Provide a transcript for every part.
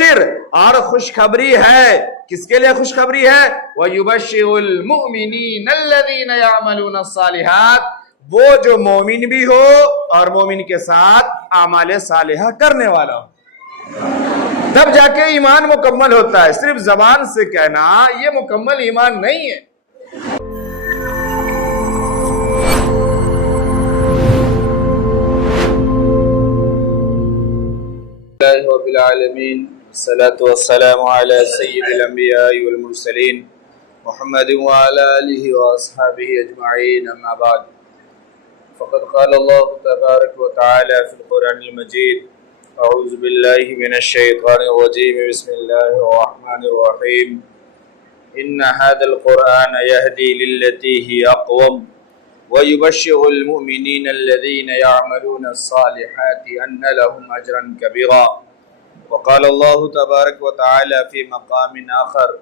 وَيُبَشِّرْ اور خوشخبری ہے، کس کے لیے خوشخبری ہے؟ وَيُبَشِّرُ الْمُؤْمِنِينَ الَّذِينَ يَعْمَلُونَ الصَّالِحَاتِ، وہ جو مومن بھی ہو اور مومن کے ساتھ اعمال صالحہ کرنے والا ہو، تب جا کے ایمان مکمل ہوتا ہے۔ صرف زبان سے کہنا یہ مکمل ایمان نہیں ہے۔ اللہ رب العالمین، الصلاة والسلام علی سید الانبیاء والمرسلین محمد وعلی آلہ واصحابہ اجمعین، اما بعد فقد قال اللہ تبارک وتعالی فی القرآن المجید اعوذ باللہ من الشیطان الرجیم بسم اللہ الرحمن الرحیم ان هذا القرآن يهدي للتي هي أقوم ويبشر المؤمنين الذين يعملون الصالحات أن لهم أجرا كبيرا وقال الله تبارك وتعالى في مقام آخر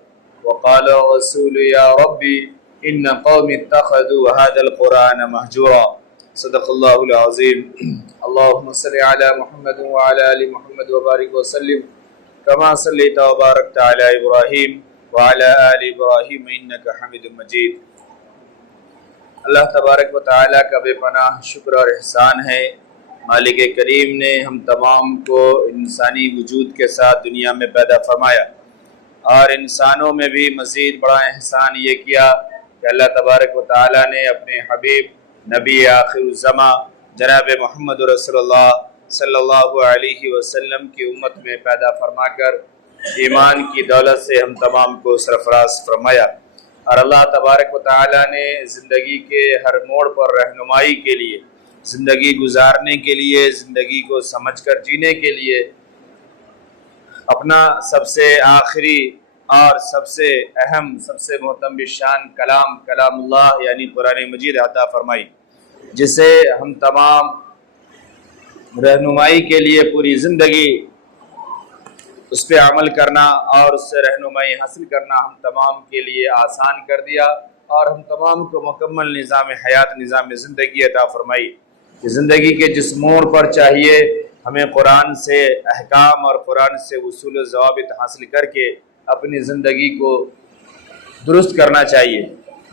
وقال الرسول يا ربي إن قوم اتخذوا هذا القرآن مهجورا صدق الله العظيم اللهم صل على محمد وعلى آل محمد وبارك وسلم كما صليت وباركت على إبراهيم وعلى آل إبراهيم إنك حميد مجيد۔ اللہ تبارک و تعالیٰ کا بے پناہ شکر اور احسان ہے، مالک کریم نے ہم تمام کو انسانی وجود کے ساتھ دنیا میں پیدا فرمایا، اور انسانوں میں بھی مزید بڑا احسان یہ کیا کہ اللہ تبارک و تعالیٰ نے اپنے حبیب نبی آخر الزماں جناب محمد رسول اللہ صلی اللہ علیہ وسلم کی امت میں پیدا فرما کر ایمان کی دولت سے ہم تمام کو سرفراز فرمایا، اور اللہ تبارک و تعالیٰ نے زندگی کے ہر موڑ پر رہنمائی کے لیے، زندگی گزارنے کے لیے، زندگی کو سمجھ کر جینے کے لیے اپنا سب سے آخری اور سب سے اہم، سب سے محترم شان کلام اللہ یعنی قرآن مجید عطا فرمائی، جسے ہم تمام رہنمائی کے لیے پوری زندگی اس پہ عمل کرنا اور اس سے رہنمائی حاصل کرنا ہم تمام کے لیے آسان کر دیا، اور ہم تمام کو مکمل نظام حیات، نظام زندگی عطا فرمائی کہ زندگی کے جس موڑ پر چاہیے ہمیں قرآن سے احکام اور قرآن سے اصول و ضوابط حاصل کر کے اپنی زندگی کو درست کرنا چاہیے۔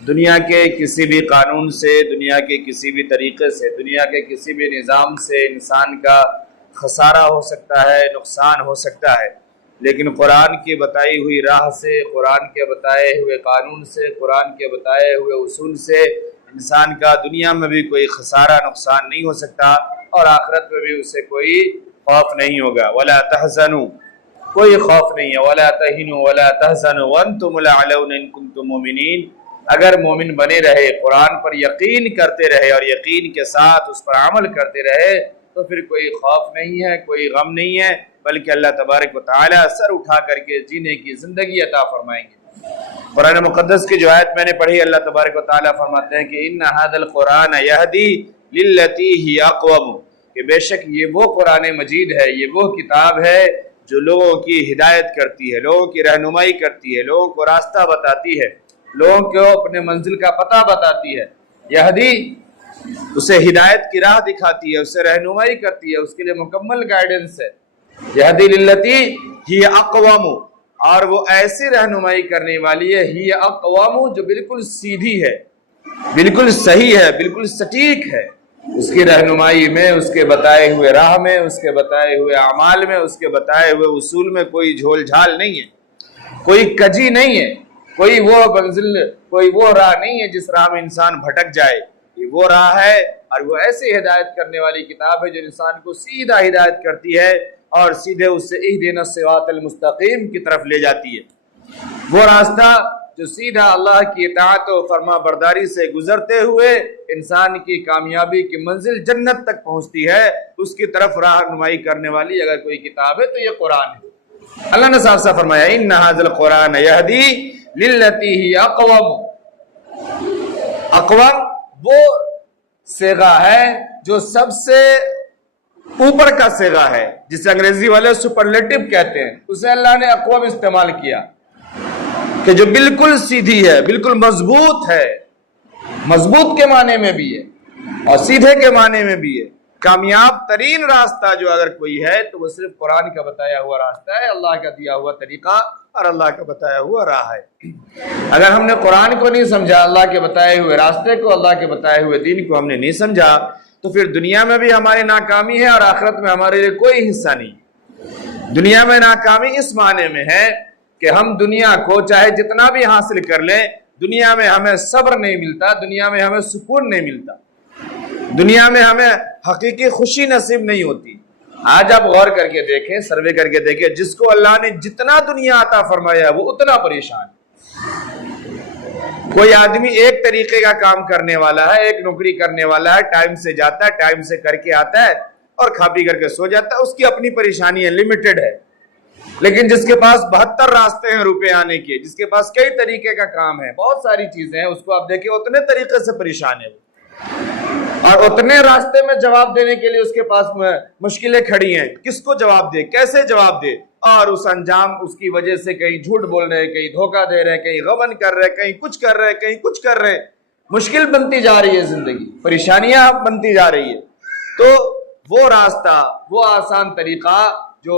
دنیا کے کسی بھی قانون سے، دنیا کے کسی بھی طریقے سے، دنیا کے کسی بھی نظام سے انسان کا خسارہ ہو سکتا ہے، نقصان ہو سکتا ہے، لیکن قرآن کی بتائی ہوئی راہ سے، قرآن کے بتائے ہوئے قانون سے، قرآن کے بتائے ہوئے اصول سے انسان کا دنیا میں بھی کوئی خسارہ، نقصان نہیں ہو سکتا، اور آخرت میں بھی اسے کوئی خوف نہیں ہوگا۔ وَلَا تَحْزَنُوا، کوئی خوف نہیں ہے۔ وَلَا تَهِنُوا وَلَا تَحْزَنُوا وَأَنْتُمُ الْأَعْلَوْنَ إِن كُنتُم مُؤْمِنِينَ، اگر مومن بنے رہے، قرآن پر یقین کرتے رہے اور یقین کے ساتھ اس پر عمل کرتے رہے، تو پھر کوئی خوف نہیں ہے، کوئی غم نہیں ہے، بلکہ اللہ تبارک و تعالیٰ سر اٹھا کر کے جینے کی زندگی عطا فرمائیں گے۔ قرآن مقدس کی جو آیت میں نے پڑھی، اللہ تبارک و تعالیٰ فرماتے ہیں کہ ان هذا القرآن يهدي للتي هي اقوم، کہ بے شک یہ وہ قرآن مجید ہے، یہ وہ کتاب ہے جو لوگوں کی ہدایت کرتی ہے، لوگوں کی رہنمائی کرتی ہے، لوگوں کو راستہ بتاتی ہے، لوگوں کو اپنے منزل کا پتہ بتاتی ہے۔ یہدی اسے ہدایت کی راہ دکھاتی ہے، اسے رہنمائی کرتی ہے، اس کے لیے مکمل گائیڈنس ہے۔ یہدی للتی ہی اقوام، اور وہ ایسی رہنمائی کرنے والی ہے، ہی اقوام، جو بالکل سیدھی ہے، بالکل صحیح ہے، بالکل سٹیک ہے۔ اس کی رہنمائی میں، اس کے بتائے ہوئے راہ میں، اس کے بتائے ہوئے اعمال میں، اس کے بتائے ہوئے اصول میں کوئی جھول جھال نہیں ہے، کوئی کجی نہیں ہے، کوئی وہ منزل، کوئی وہ راہ نہیں ہے جس راہ میں انسان بھٹک جائے۔ یہ وہ راہ ہے، اور وہ ایسی ہدایت کرنے والی کتاب ہے جو انسان کو سیدھا ہدایت کرتی ہے اور سیدھے اس سے اہدنا الصراط المستقیم کی طرف لے جاتی ہے۔ وہ راستہ جو سیدھا اللہ کی اطاعت و فرما برداری سے گزرتے ہوئے انسان کی کامیابی کی منزل جنت تک پہنچتی ہے، اس کی طرف رہنمائی کرنے والی اگر کوئی کتاب ہے تو یہ قرآن ہے۔ اللہ نے صاف صاف فرمایا ان هذا القرآن يهدي للتي هي اقوم۔ اقوم وہ صیغہ ہے جو سب سے اوپر کا صیغہ ہے، جسے انگریزی والے سپرلیٹو کہتے ہیں، اسے اللہ نے اقوام استعمال کیا کہ جو بالکل سیدھی ہے، بالکل مضبوط ہے، مضبوط کے معنی میں بھی ہے اور سیدھے کے معنی میں بھی ہے، کامیاب ترین راستہ جو اگر کوئی ہے تو وہ صرف قرآن کا بتایا ہوا راستہ ہے، اللہ کا دیا ہوا طریقہ اور اللہ کا بتایا ہوا راہ ہے۔ اگر ہم نے قرآن کو نہیں سمجھا، اللہ کے بتائے ہوئے راستے کو، اللہ کے بتائے ہوئے دین کو ہم نے نہیں سمجھا، تو پھر دنیا میں بھی ہماری ناکامی ہے اور آخرت میں ہمارے لیے کوئی حصہ نہیں۔ دنیا میں ناکامی اس معنی میں ہے کہ ہم دنیا کو چاہے جتنا بھی حاصل کر لیں، دنیا میں ہمیں صبر نہیں ملتا، دنیا میں ہمیں سکون نہیں ملتا، دنیا میں ہمیں حقیقی خوشی نصیب نہیں ہوتی۔ آج آپ غور کر کے دیکھیں، سروے کر کے دیکھیں، جس کو اللہ نے جتنا دنیا عطا فرمایا وہ اتنا پریشان۔ کوئی آدمی ایک طریقے کا کام کرنے والا ہے، ایک نوکری کرنے والا ہے، ٹائم سے جاتا ہے، ٹائم سے کر کے آتا ہے اور کھا پی کر کے سو جاتا ہے، اس کی اپنی پریشانی ہے، لمیٹڈ ہے۔ لیکن جس کے پاس 72 راستے ہیں روپے آنے کے، جس کے پاس کئی طریقے کا کام ہے، بہت ساری چیزیں ہیں، اس کو آپ دیکھیں اتنے طریقے سے پریشان ہے اور اتنے راستے میں جواب دینے کے لیے اس کے پاس مشکلیں کھڑی ہیں۔ کس کو جواب دے، کیسے جواب دے، اور اس انجام اس کی وجہ سے کہیں جھوٹ بول رہے ہیں، کہیں دھوکہ دے رہے ہیں، کہیں غبن کر رہے ہیں، کہیں کچھ کر رہے ہیں، کہیں کچھ کر رہے ہیں۔ مشکل بنتی جا رہی ہے زندگی، پریشانیاں بنتی جا رہی ہے۔ تو وہ راستہ، وہ آسان طریقہ جو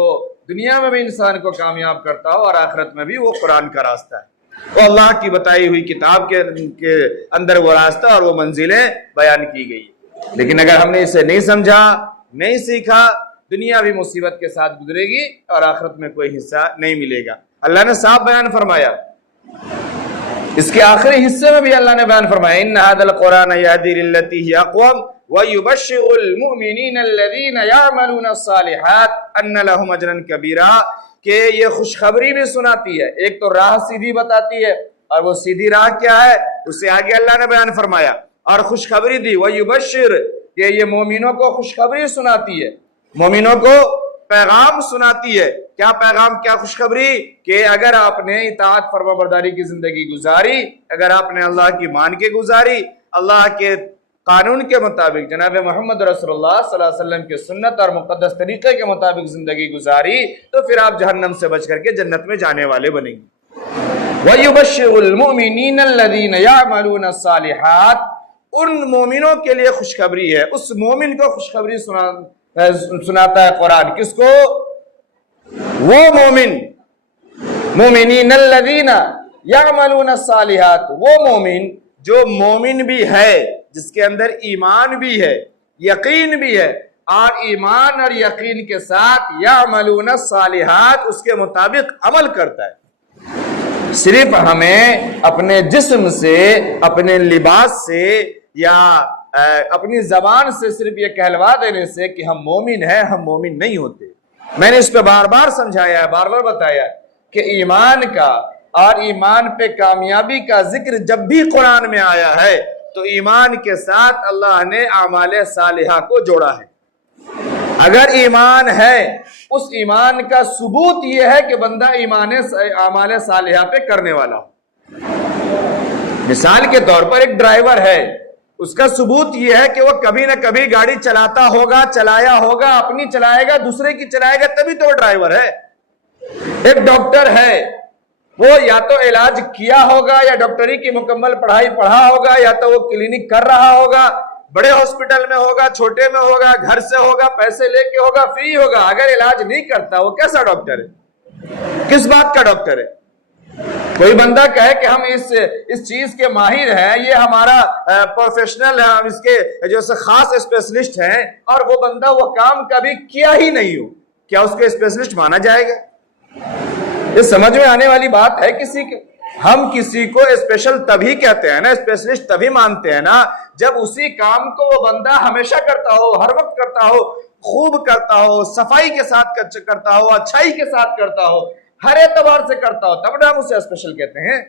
دنیا میں بھی انسان کو کامیاب کرتا ہو اور آخرت میں بھی، وہ قرآن کا راستہ ہے۔ وہ اللہ کی بتائی ہوئی کتاب کے اندر وہ راستہ اور وہ منزلیں بیان کی گئی۔ لیکن اگر ہم نے اسے نہیں سمجھا، نہیں سیکھا، دنیا بھی مصیبت کے ساتھ گزرے گی اور آخرت میں کوئی حصہ نہیں ملے گا۔ اللہ نے صاف بیان فرمایا، اس کے آخری حصے میں بھی اللہ نے بیان فرمایا، ان ھذا القرآن یہدی للتی ہی اقوم ویبشر المؤمنین الذین یعملون الصالحات ان لہم اجرا کبیرا، کہ یہ خوشخبری بھی سناتی ہے، ایک تو راہ سیدھی بتاتی ہے، اور وہ سیدھی راہ کیا ہے اسے آگے اللہ نے بیان فرمایا، اور خوشخبری دی، ویبشر، کہ یہ مومنوں کو خوشخبری سناتی ہے، مومنوں کو پیغام سناتی ہے۔ کیا پیغام، کیا خوشخبری؟ کہ اگر آپ نے اطاعت فرما برداری کی زندگی گزاری، اگر آپ نے اللہ کی مان کے گزاری، اللہ کے قانون کے مطابق، جناب محمد رسول اللہ صلی اللہ علیہ وسلم کے سنت اور مقدس طریقے کے مطابق زندگی گزاری، تو پھر آپ جہنم سے بچ کر کے جنت میں جانے والے بنیں گے۔ وَيُبَشِّرُ الْمُؤْمِنِينَ الَّذِينَ يَعْمَلُونَ الصَّالِحَاتِ، ان مومنوں کے لیے خوشخبری ہے، اس مومن کو خوشخبری سناتا ہے قرآن۔ کس کو؟ وہ مومن، مومنین الذین یعملون الصالحات، وہ مومن جو مومن بھی ہے، جس کے اندر ایمان بھی ہے، یقین بھی ہے، اور ایمان اور یقین کے ساتھ یعملون الصالحات، اس کے مطابق عمل کرتا ہے۔ صرف ہمیں اپنے جسم سے، اپنے لباس سے یا اپنی زبان سے صرف یہ کہلوا دینے سے کہ ہم مومن ہیں، ہم مومن نہیں ہوتے۔ میں نے اس پہ بار بار سمجھایا ہے، بار بار بتایا ہے کہ ایمان کا اور ایمان پہ کامیابی کا ذکر جب بھی قرآن میں آیا ہے تو ایمان کے ساتھ اللہ نے اعمال صالحہ کو جوڑا ہے۔ اگر ایمان ہے، اس ایمان کا ثبوت یہ ہے کہ بندہ اعمال صالحہ پہ کرنے والا ہو۔ مثال کے طور پر ایک ڈرائیور ہے، اس کا ثبوت یہ ہے کہ وہ کبھی نہ کبھی گاڑی چلاتا ہوگا، چلایا ہوگا، اپنی چلائے گا، دوسرے کی چلائے گا، تبھی تو وہ ڈرائیور ہے۔ ایک ڈاکٹر ہے، وہ یا تو علاج کیا ہوگا، یا ڈاکٹری کی مکمل پڑھائی پڑھا ہوگا، یا تو وہ کلینک کر رہا ہوگا، بڑے ہاسپٹل میں ہوگا، چھوٹے میں ہوگا، گھر سے ہوگا، پیسے لے کے ہوگا، فری ہوگا۔ اگر علاج نہیں کرتا وہ کیسا ڈاکٹر ہے؟ کس بات کا ڈاکٹر ہے؟ کوئی بندہ کہے کہ ہم اس چیز کے ماہر ہیں، یہ ہمارا پروفیشنل ہے، ہم اس کے جو خاص اسپیشلسٹ ہیں، اور وہ بندہ وہ کام کبھی کیا ہی نہیں ہو، کیا اس کو اسپیشلسٹ مانا جائے گا؟ یہ سمجھ میں آنے والی بات ہے ہم کسی کو اسپیشل تبھی کہتے ہیں نا، اسپیشلسٹ تبھی مانتے ہیں نا، جب اسی کام کو وہ بندہ ہمیشہ کرتا ہو، ہر وقت کرتا ہو، خوب کرتا ہو، صفائی کے ساتھ کرتا ہو، اچھائی کے ساتھ کرتا ہو، ہر اعتبار سے کرتا ہو، تب نہ ہم اسے اسپیشل کہتے ہیں،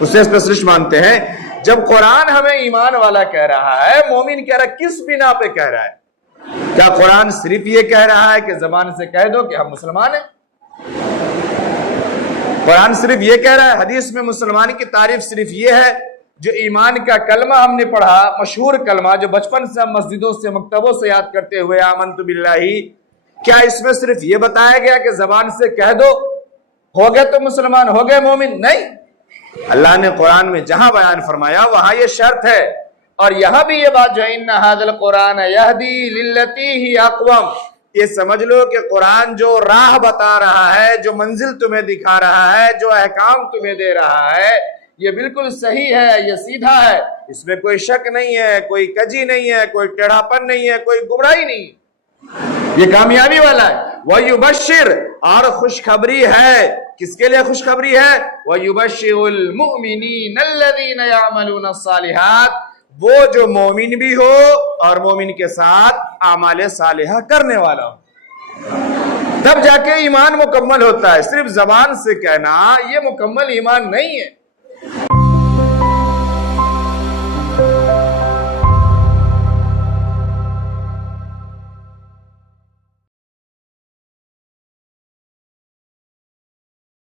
اسے اسپیشلسٹ مانتے ہیں۔ جب قرآن ہمیں ایمان والا کہہ رہا ہے، مومن کہہ رہا ہے، کس بنا پہ کہہ رہا ہے؟ کیا قرآن صرف یہ کہہ رہا ہے کہ زبان سے کہہ دو کہ ہم مسلمان ہیں؟ قرآن صرف یہ کہہ رہا ہے؟ حدیث میں مسلمان کی تعریف صرف یہ ہے جو ایمان کا کلمہ ہم نے پڑھا، مشہور کلمہ جو بچپن سے ہم مسجدوں سے، مکتبوں سے یاد کرتے ہوئے، آمنت باللہ، کیا اس میں صرف یہ بتایا گیا کہ زبان سے کہہ دو، ہو گئے تو مسلمان، ہو گئے مومن؟ نہیں، اللہ نے قرآن میں جہاں بیان فرمایا وہاں یہ شرط ہے، اور یہاں بھی یہ بات جو ہے ان ھذا القرآن یہدی للتی ہی اقوم، یہ سمجھ لو کہ قرآن جو راہ بتا رہا ہے، جو منزل تمہیں دکھا رہا ہے، جو احکام تمہیں دے رہا ہے، یہ بالکل صحیح ہے، یہ سیدھا ہے، اس میں کوئی شک نہیں ہے، کوئی کجی نہیں ہے، کوئی ٹیڑھاپن نہیں ہے، کوئی گمراہی نہیں ہے، یہ کامیابی والا ہے۔ وَيُبَشِّرْ، اور خوشخبری ہے، کس کے لیے خوشخبری ہے؟ وَيُبَشِّرُ الْمُؤْمِنِينَ الَّذِينَ يَعْمَلُونَ الصَّالِحَاتِ، وہ جو مومن بھی ہو اور مومن کے ساتھ اعمال صالحہ کرنے والا ہو، تب جا کے ایمان مکمل ہوتا ہے۔ صرف زبان سے کہنا یہ مکمل ایمان نہیں ہے۔